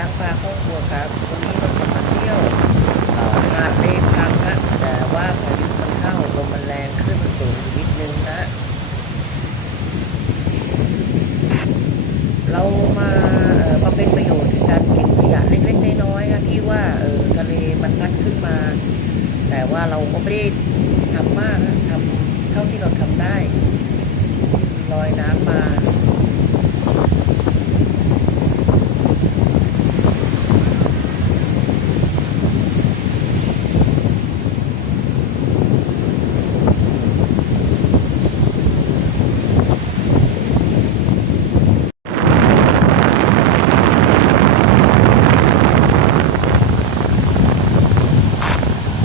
ช้างพาครอบครัวครับวันนี้เราจะมาเที่ยวหาดเลพังนะแต่ว่าพายุมันเข้าลมมันแรงขึ้นสูงนิดนึงนะเรามาบำเพ็ญประโยชน์ในการเก็บขยะเล็กๆน้อยๆที่ว่าทะเลมันพัดขึ้นมาแต่ว่าเราก็ไม่ได้ทำมากนะทำเท่าที่เราทำได้ลอยน้ำมา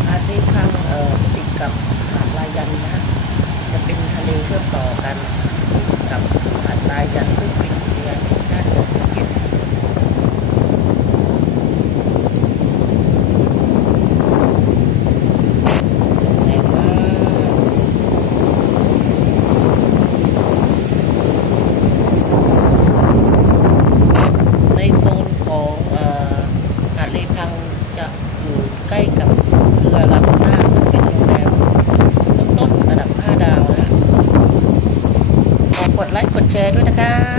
หาดเลพังติดกับหาดลายันนะฮะจะเป็นทะเลเชื่อมต่อกันกับหาดลายันซึ่งเป็นอุทยานแห่งชาติของภูเก็ตแรงมากในโซนของหาดเลพังจะอยู่ใกล้กับเครือลากูน่าซึ่งเป็นโรงแรมต้นๆระดับ5 ดาวนะขอกดไลค์กดแชร์ด้วยนะคะ